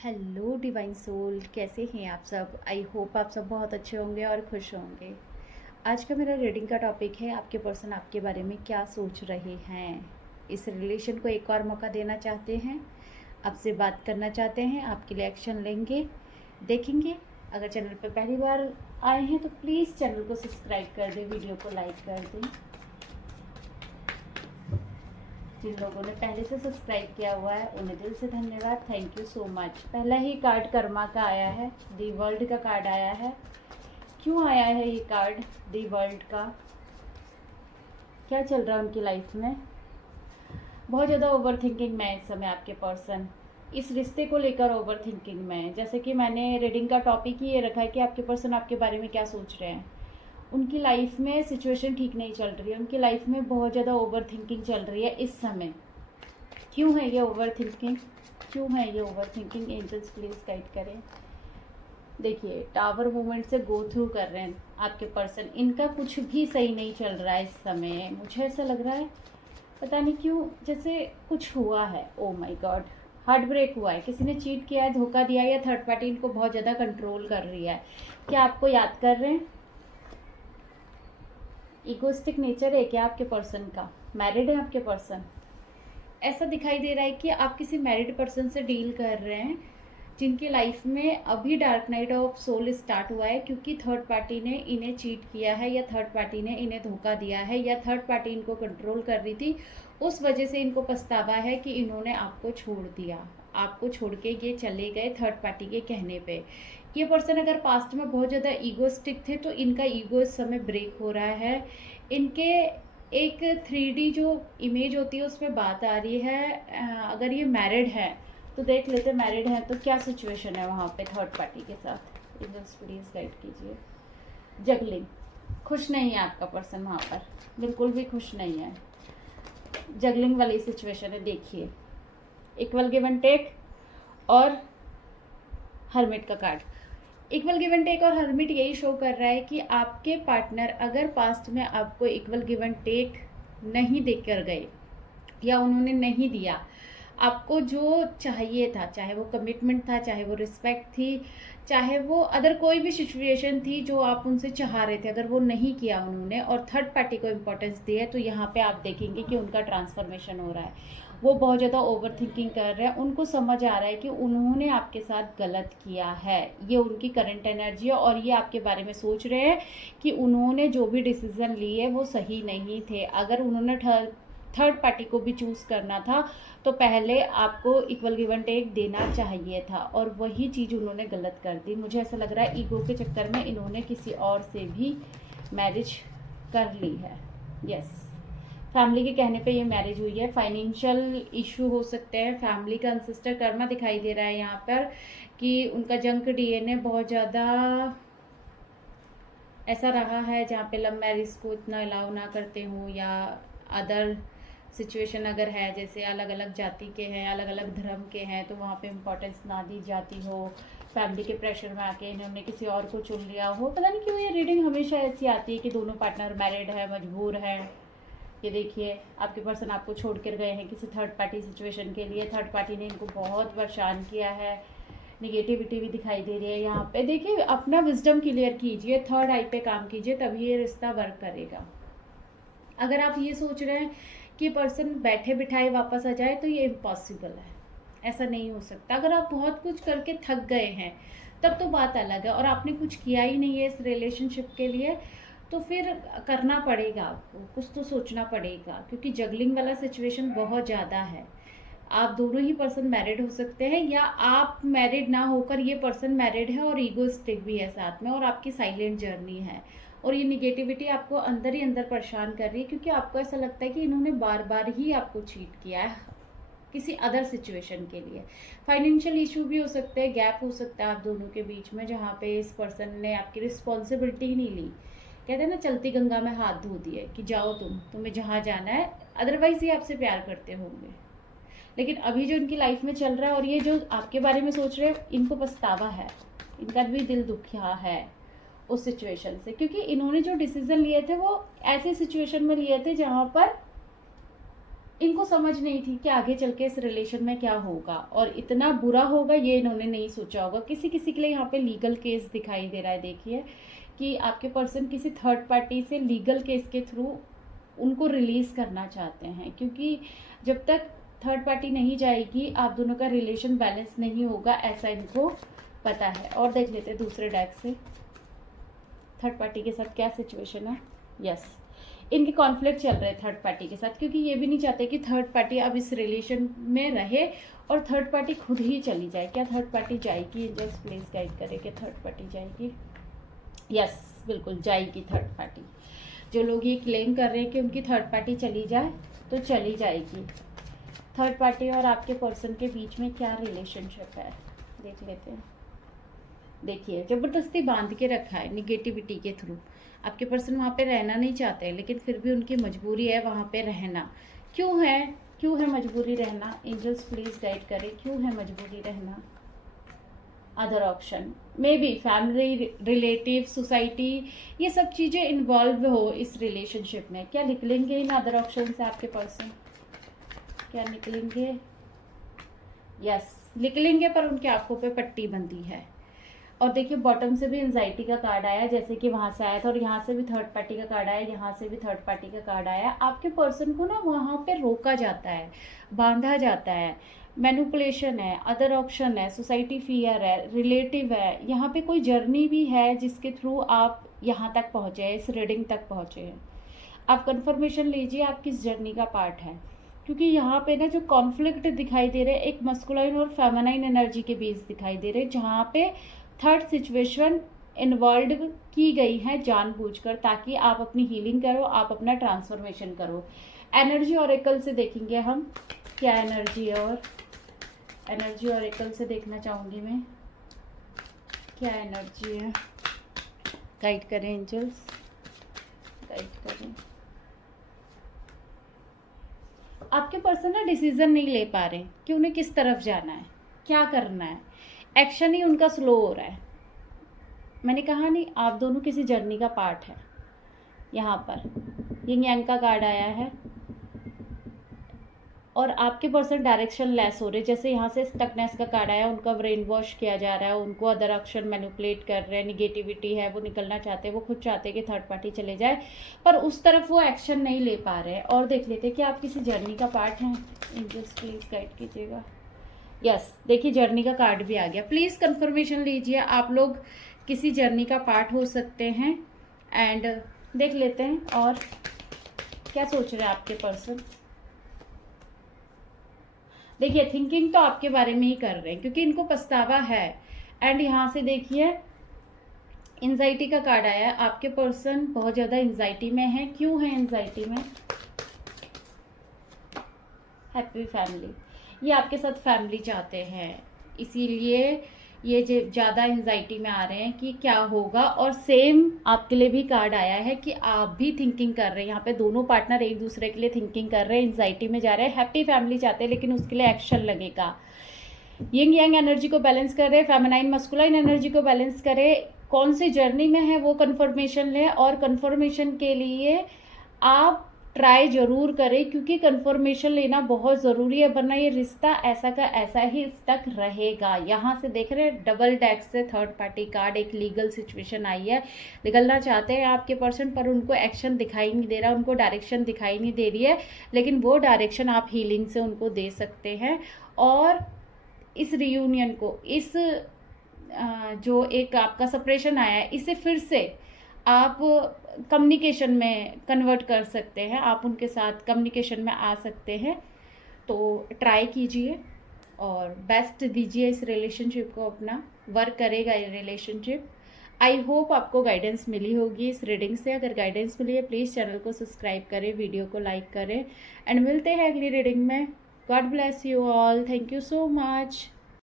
Hello divine soul, कैसे हैं आप सब। आई होप आप सब बहुत अच्छे होंगे और खुश होंगे। आज का मेरा रीडिंग का टॉपिक है आपके पर्सन आपके बारे में क्या सोच रहे हैं। इस रिलेशन को एक और मौका देना चाहते हैं, आपसे बात करना चाहते हैं, आपके लिए एक्शन लेंगे, देखेंगे। अगर चैनल पर पहली बार आए हैं तो प्लीज़ चैनल को सब्सक्राइब कर दें, वीडियो को लाइक कर दें। जिन लोगों ने पहले से सब्सक्राइब किया हुआ है उन्हें दिल से धन्यवाद, थैंक यू सो मच। पहला ही कार्ड कर्मा का आया है, दी वर्ल्ड का कार्ड आया है। क्यों आया है ये कार्ड दी वर्ल्ड का? क्या चल रहा है उनकी लाइफ में? बहुत ज़्यादा ओवर थिंकिंग में है इस समय आपके पर्सन। इस रिश्ते को लेकर ओवर थिंकिंग में है। जैसे कि मैंने रीडिंग का टॉपिक ही ये रखा है कि आपके पर्सन आपके बारे में क्या सोच रहे हैं। उनकी लाइफ में सिचुएशन ठीक नहीं चल रही है, उनकी लाइफ में बहुत ज़्यादा ओवर थिंकिंग चल रही है इस समय। क्यों है ये ओवर थिंकिंग? क्यों है ये overthinking? Angels please guide करें। देखिए, टावर मूवमेंट से गो थ्रू कर रहे हैं आपके पर्सन। इनका कुछ भी सही नहीं चल रहा है इस समय। मुझे ऐसा लग रहा है, पता नहीं क्यों, जैसे कुछ हुआ है। Oh my God, heartbreak हुआ है, किसी ने चीट किया है, धोखा दिया है, या थर्ड पार्टी इनको बहुत ज़्यादा कंट्रोल कर रही है। क्या आपको याद कर रहे हैं? इगोस्टिक नेचर है क्या आपके पर्सन का? मैरिड है आपके पर्सन? ऐसा दिखाई दे रहा है कि आप किसी मैरिड पर्सन से डील कर रहे हैं जिनकी लाइफ में अभी dark night of soul start हुआ है, क्योंकि थर्ड पार्टी ने इन्हें चीट किया है, या थर्ड पार्टी ने इन्हें धोखा दिया है, या थर्ड पार्टी इनको कंट्रोल कर रही थी। उस वजह से इनको पछतावा है कि इन्होंने आपको छोड़ दिया, आपको छोड़ के ये चले गए थर्ड पार्टी के कहने पे। ये पर्सन अगर पास्ट में बहुत ज़्यादा ईगोस्टिक थे तो इनका ईगो इस समय ब्रेक हो रहा है। इनके एक 3D जो इमेज होती है उसमें बात आ रही है। अगर ये मैरिड है तो देख लेते, मैरिड है तो क्या सिचुएशन है वहाँ पे थर्ड पार्टी के साथ। एंजल्स प्लीज गाइड कीजिए। जगलिंग, खुश नहीं है आपका पर्सन वहाँ पर, बिल्कुल भी खुश नहीं है। जगलिंग वाली सिचुएशन है। देखिए, इक्वल गिव एंड टेक और हर्मिट का card. Equal give and take और हर्मिट यही शो कर रहा है कि आपके पार्टनर अगर पास्ट में आपको इक्वल गिव एंड टेक नहीं देकर गए, या उन्होंने नहीं दिया आपको जो चाहिए था, चाहे वो कमिटमेंट था, चाहे वो रिस्पेक्ट थी, चाहे वो अदर कोई भी सिचुएशन थी जो आप उनसे चाह रहे थे, अगर वो नहीं किया उन्होंने और थर्ड पार्टी को इम्पोर्टेंस दिया, तो यहाँ पे आप देखेंगे कि उनका ट्रांसफॉर्मेशन हो रहा है। वो बहुत ज़्यादा ओवर थिंकिंग कर रहे हैं। उनको समझ आ रहा है कि उन्होंने आपके साथ गलत किया है। ये उनकी करंट एनर्जी है और ये आपके बारे में सोच रहे हैं कि उन्होंने जो भी डिसीज़न लिए वो सही नहीं थे। अगर उन्होंने थर्ड पार्टी को भी चूज़ करना था तो पहले आपको इक्वल गिव एंड टेक देना चाहिए था, और वही चीज़ उन्होंने गलत कर दी। मुझे ऐसा लग रहा है ईगो के चक्कर में इन्होंने किसी और से भी मैरिज कर ली है। यस, फैमिली के कहने पे ये मैरिज हुई है। फाइनेंशियल इशू हो सकते हैं, फैमिली का अनसिस्टर कर्मा दिखाई दे रहा है यहाँ पर कि उनका जंक डीएनए बहुत ज़्यादा ऐसा रहा है जहाँ पे लव मैरिज को इतना अलाउ ना करते हों, या अदर सिचुएशन अगर है जैसे अलग अलग जाति के हैं, अलग अलग धर्म के हैं, तो वहाँ पे इम्पोर्टेंस ना दी जाती हो। फैमिली के प्रेशर में आके इन्होंने किसी और को चुन लिया हो। पता नहीं क्यों ये रीडिंग हमेशा ऐसी आती है कि दोनों पार्टनर मैरिड है, मजबूर है। ये देखिए, आपके पर्सन आपको छोड़ कर गए हैं किसी थर्ड पार्टी सिचुएशन के लिए। थर्ड पार्टी ने इनको बहुत परेशान किया है। निगेटिविटी भी दिखाई दे रही है यहाँ पे। देखिए, अपना विजडम क्लियर कीजिए, थर्ड आई पे काम कीजिए, तभी ये रिश्ता वर्क करेगा। अगर आप ये सोच रहे हैं कि पर्सन बैठे बिठाए वापस आ जाए तो ये इम्पॉसिबल है, ऐसा नहीं हो सकता। अगर आप बहुत कुछ करके थक गए हैं तब तो बात अलग है, और आपने कुछ किया ही नहीं है इस रिलेशनशिप के लिए, तो फिर करना पड़ेगा आपको, कुछ तो सोचना पड़ेगा, क्योंकि जगलिंग वाला सिचुएशन बहुत ज़्यादा है। आप दोनों ही पर्सन मैरिड हो सकते हैं, या आप मैरिड ना होकर ये पर्सन मैरिड है और ईगोइस्टिक भी है साथ में, और आपकी साइलेंट जर्नी है। और ये निगेटिविटी आपको अंदर ही अंदर परेशान कर रही है, क्योंकि आपको ऐसा लगता है कि इन्होंने बार बार ही आपको चीट किया है किसी अदर सिचुएशन के लिए। फाइनेंशियल इशू भी हो सकते हैं, गैप हो सकता है आप दोनों के बीच में, जहाँ पे इस पर्सन ने आपकी रिस्पॉन्सिबिलिटी ही नहीं ली। कहते हैं ना, चलती गंगा में हाथ धो दिए कि जाओ तुम्हें जहाँ जाना है। अदरवाइज ये आपसे प्यार करते होंगे, लेकिन अभी जो इनकी लाइफ में चल रहा है और ये जो आपके बारे में सोच रहे हैं, इनको पछतावा है, इनका भी दिल दुखिया है उस सिचुएशन से, क्योंकि इन्होंने जो डिसीजन लिए थे वो ऐसे सिचुएशन में लिए थे जहाँ पर इनको समझ नहीं थी कि आगे चल के इस रिलेशन में क्या होगा और इतना बुरा होगा ये इन्होंने नहीं सोचा होगा। किसी किसी के लिए यहाँ पे लीगल केस दिखाई दे रहा है। देखिए कि आपके पर्सन किसी थर्ड पार्टी से लीगल केस के थ्रू उनको रिलीज़ करना चाहते हैं, क्योंकि जब तक थर्ड पार्टी नहीं जाएगी आप दोनों का रिलेशन बैलेंस नहीं होगा, ऐसा इनको पता है। और देख लेते हैं दूसरे डेक से थर्ड पार्टी के साथ क्या सिचुएशन है। यस, इनके कॉन्फ्लिक्ट चल रहे हैं थर्ड पार्टी के साथ, क्योंकि ये भी नहीं चाहते कि थर्ड पार्टी अब इस रिलेशन में रहे और थर्ड पार्टी खुद ही चली जाए। क्या थर्ड पार्टी जाएगी? एंजल्स प्लीज गाइड करें कि थर्ड पार्टी जाएगी। यस, बिल्कुल जाएगी थर्ड पार्टी। जो लोग ये क्लेम कर रहे हैं कि उनकी थर्ड पार्टी चली जाए तो चली जाएगी। थर्ड पार्टी और आपके पर्सन के बीच में क्या रिलेशनशिप है देख लेते हैं। देखिए ज़बरदस्ती बांध के रखा है निगेटिविटी के थ्रू। आपके पर्सन वहाँ पे रहना नहीं चाहते हैं, लेकिन फिर भी उनकी मजबूरी है वहाँ पे रहना। क्यों है मजबूरी रहना? एंजल्स प्लीज गाइड करें, क्यों है मजबूरी रहना? Other option may be family, relative, society, ये सब चीज़ें इन्वॉल्व हो इस रिलेशनशिप में। क्या निकलेंगे इन अदर ऑप्शन से आपके पर्सन? क्या निकलेंगे? यस निकलेंगे, पर उनकी आंखों पे पट्टी बंधी है। और देखिए बॉटम से भी एंजाइटी का कार्ड आया, जैसे कि वहाँ से आया था, और यहाँ से भी थर्ड पार्टी का कार्ड आया, यहाँ से भी थर्ड पार्टी का कार्ड आया। आपके पर्सन को ना वहाँ पे रोका जाता है, बांधा जाता है, मैनिपुलेशन है, अदर ऑप्शन है, सोसाइटी फियर है, रिलेटिव है। यहाँ पे कोई जर्नी भी है जिसके थ्रू आप यहाँ तक पहुँचे हैं, इस रीडिंग तक पहुँचे हैं। आप कंफर्मेशन लीजिए आप किस जर्नी का पार्ट है, क्योंकि यहाँ पे ना जो कॉन्फ्लिक्ट दिखाई दे रहे हैं एक मस्कुलाइन और फेमिनाइन एनर्जी के बीच दिखाई दे रहे हैं, जहाँ पे थर्ड सिचुएशन इन्वॉल्व की गई है जानबूझकर, ताकि आप अपनी हीलिंग करो, आप अपना ट्रांसफॉर्मेशन करो। एनर्जी ऑरेकल से देखेंगे हम क्या एनर्जी है, और एनर्जी ऑरेकल से देखना चाहूँगी मैं क्या एनर्जी है। गाइड करें एंजल्स, गाइड करें। आपके पर्सन ना डिसीजन नहीं ले पा रहे कि उन्हें किस तरफ जाना है, क्या करना है। एक्शन ही उनका स्लो हो रहा है। मैंने कहा नहीं, आप दोनों किसी जर्नी का पार्ट है। यहाँ पर यिंग यांग का कार्ड आया है और आपके पर्सन डायरेक्शन लेस हो रहे, जैसे यहाँ से स्टकनेस का कार्ड आया, उनका ब्रेन वॉश किया जा रहा है, उनको अदर ऑप्शन मैनिपुलेट कर रहे हैं, निगेटिविटी है, वो निकलना चाहते हैं, वो खुद चाहते हैं कि थर्ड पार्टी चले जाए, पर उस तरफ वो एक्शन नहीं ले पा रहे हैं। और देख लेते हैं कि आप किसी जर्नी का पार्ट हैं। एंजल्स प्लीज गाइड कीजिएगा। यस देखिए जर्नी का कार्ड भी आ गया। प्लीज़ कंफर्मेशन लीजिए, आप लोग किसी जर्नी का पार्ट हो सकते हैं। एंड देख लेते हैं और क्या सोच रहे हैं आपके पर्सन। देखिए थिंकिंग तो आपके बारे में ही कर रहे हैं, क्योंकि इनको पछतावा है। एंड यहाँ से देखिए एंजाइटी का कार्ड आया है। आपके पर्सन बहुत ज़्यादा एंजाइटी में है। क्यों है एंजाइटी में? हैप्पी फैमिली, ये आपके साथ फैमिली चाहते हैं, इसीलिए ये ज़्यादा एंजाइटी में आ रहे हैं कि क्या होगा। और सेम आपके लिए भी कार्ड आया है कि आप भी थिंकिंग कर रहे हैं। यहाँ पे दोनों पार्टनर एक दूसरे के लिए थिंकिंग कर रहे हैं, एंजाइटी में जा रहे हैं। हैप्पी फैमिली चाहते हैं, लेकिन उसके लिए एक्शन लगेगा। यिंग यांग एनर्जी को बैलेंस करें, फेमिनाइन मस्कुलाइन एनर्जी को बैलेंस करें। कौन सी जर्नी में है वो कंफर्मेशन लें, और कंफर्मेशन के लिए आप ट्राई ज़रूर करें, क्योंकि कंफर्मेशन लेना बहुत ज़रूरी है, वरना ये रिश्ता ऐसा का ऐसा ही स्टक रहेगा। यहाँ से देख रहे हैं डबल डेक से थर्ड पार्टी कार्ड, एक लीगल सिचुएशन आई है। निकलना चाहते हैं आपके पर्सन, पर उनको एक्शन दिखाई नहीं दे रहा, उनको डायरेक्शन दिखाई नहीं दे रही है, लेकिन वो डायरेक्शन आप हीलिंग से उनको दे सकते हैं। और इस रियूनियन को, इस जो एक आपका सेपरेशन आया है, इसे फिर से आप कम्युनिकेशन में कन्वर्ट कर सकते हैं, आप उनके साथ कम्युनिकेशन में आ सकते हैं। तो ट्राई कीजिए और बेस्ट दीजिए इस रिलेशनशिप को, अपना वर्क करेगा ये रिलेशनशिप। आई होप आपको गाइडेंस मिली होगी इस रीडिंग से। अगर गाइडेंस मिली है प्लीज़ चैनल को सब्सक्राइब करें, वीडियो को लाइक करें, एंड मिलते हैं अगली रीडिंग में। God bless you all, thank you so much.